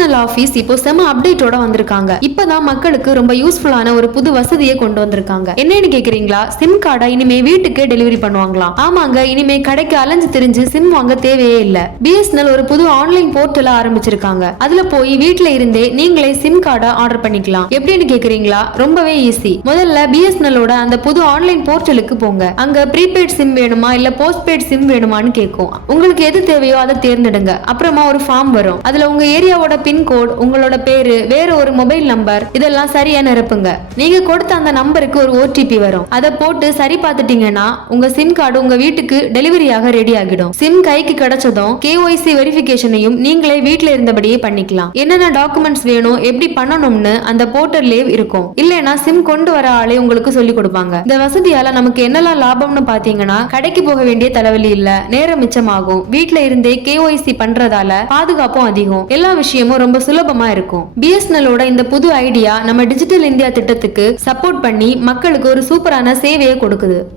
Regional office இப்போ செம அப்டேட்டோட வந்திருக்காங்க. இப்பதான் மக்களுக்கு ரொம்ப யூஸ்ஃபுல்லான ஒரு புது வசதியை கொண்டு வந்திருக்காங்க. என்னன்னு கேக்குறீங்களா? சிம் கார்டை இனிமே வீட்டுக்கே டெலிவரி பண்ணுவாங்களாம். ஆமாங்க இனிமே கடைக்கு அலைஞ்சு திரிஞ்சு சிம் வாங்க தேவையே இல்ல. பிஎஸ்என்எல் ஒரு புது ஆன்லைன் போர்ட்டல ஆரம்பிச்சிருக்காங்க. அதுல போய் வீட்ல இருந்தே நீங்களே சிம் கார்டை ஆர்டர் பண்ணிக்கலாம். எப்படின்னு கேக்குறீங்களா? ரொம்பவே ஈஸி முதல்ல பிஎஸ்என்எலோட அந்த புது ஆன்லைன் போர்ட்டலுக்கு போங்க. அங்க ப்ரீபெய்ட் சிம் வேணுமா இல்ல போஸ்ட்பெய்ட் சிம் வேணுமான்னு கேட்கும் உங்களுக்கு எது தேவையோ அதை தேர்ந்தெடுங்க. அப்புறமா ஒரு ஃபார்ம் வரும். அதுல உங்க ஏரியாவோட பின்கோட் உங்களோட பேரு வேற ஒரு மொபைல் நம்பர் இதெல்லாம் சரியா நிரப்புங்க. நீங்க கொடுத்த அந்த நம்பருக்கு ஒரு ஓடிபி வரும். அதை போட்டு சரி பார்த்துட்டீங்கன்னா உங்க சிம் கார்டு உங்க வீட்டுக்கு டெலிவரியாக ரெடி ஆகிடும். சிம் கைக்கு கிடைச்சதும் கேஒய்சி வெரிஃபிகேஷனையும் நீங்களே வீட்டுல இருந்தபடியே பண்ணிக்கலாம். என்னென்ன டாக்குமெண்ட்ஸ் வேணும் எப்படி பண்ணணும்னு அந்த போர்ட்டல்லே இருக்கும். இல்லைன்னா சிம் கொண்டு வர ஆளே உங்களுக்கு சொல்லி கொடுப்பாங்க. இந்த வசதியால நமக்கு என்னெல்லாம் லாபம்னு பாத்தீங்கன்னா கடைக்கு போக வேண்டிய தலைவலி இல்ல நேரம் மிச்சமாகும். வீட்டுல இருந்தே கேஒய்சி பண்றதால பாதுகாப்பும் அதிகம். எல்லா விஷயமும் விஷயமும் ரொம்ப சுலபமா இருக்கும். பிஎஸ்என்எலோட இந்த புது ஐடியா நம்ம டிஜிட்டல் இந்தியா திட்டத்துக்கு சப்போர்ட் பண்ணி மக்களுக்கு ஒரு சூப்பரான சேவையை கொடுக்குது.